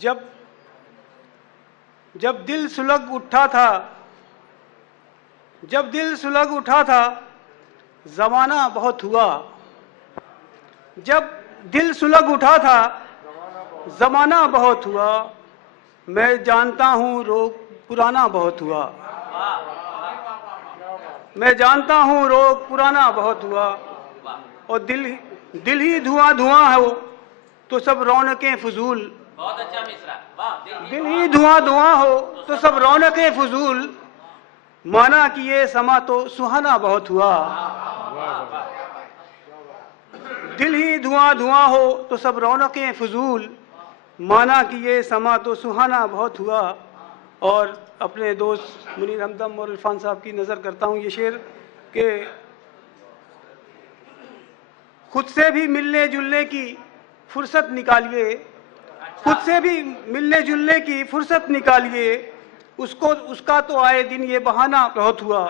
जब दिल सुलग उठा था, जब दिल सुलग उठा था, जमाना बहुत हुआ। जब दिल सुलग उठा था, जमाना बहुत हुआ। मैं जानता हूँ रोग पुराना बहुत हुआ। मैं जानता हूँ रोग पुराना बहुत हुआ। और दिल ही धुआं धुआं हो तो सब रौनकें फजूल। बहुत अच्छा मिश्रा, वाह। दिल ही धुआं धुआं हो तो सब रौनकें फजूल। माना कि ये समा तो सुहाना बहुत हुआ। दिल ही धुआं धुआं हो तो सब रौनकें फजूल। माना कि ये समा तो सुहाना बहुत हुआ। और अपने दोस्त मुनीर हमदम और इरफान साहब की नज़र करता हूँ ये शेर के खुद से भी मिलने जुलने की फुर्सत निकालिए। खुद से भी मिलने जुलने की फुर्सत निकालिए। उसका तो आए दिन ये बहाना बहुत हुआ।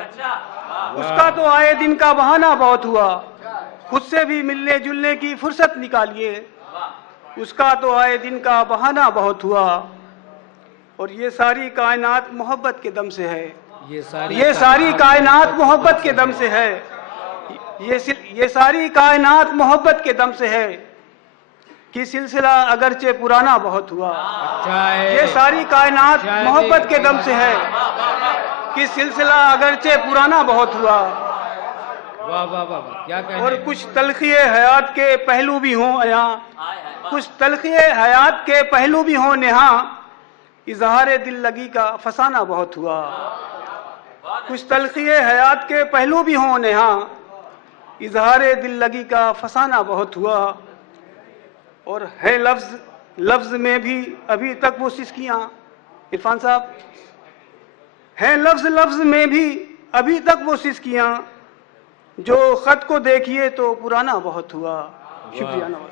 उसका तो आए दिन का बहाना बहुत हुआ। खुद से भी मिलने जुलने की फुर्सत निकालिए। उसका तो आए दिन का बहाना बहुत हुआ। और ये सारी कायनात मोहब्बत के दम से है। ये सारी कायनात मोहब्बत के दम से है। ये सारी कायनात मोहब्बत के दम से है कि सिलसिला अगरचे पुराना बहुत हुआ। ये सारी कायनात मोहब्बत के दम से है कि सिलसिला अगरचे पुराना बहुत हुआ। वाह वाह वाह, क्या कहें। और कुछ तलखिए हयात के पहलू भी हों यहाँ, कुछ तलखिए हयात के पहलू भी हों यहाँ। इजहार दिल लगी का फसाना बहुत हुआ। कुछ तलखिए हयात के पहलू भी हों यहाँ। इजहार दिल लगी का फसाना बहुत हुआ। और है लफ्ज में भी अभी तक वो सिसकियां। इरफान साहब, है लफ्ज में भी अभी तक वो सिसकियां। जो खत को देखिए तो पुराना बहुत हुआ। शुक्रिया नवाज।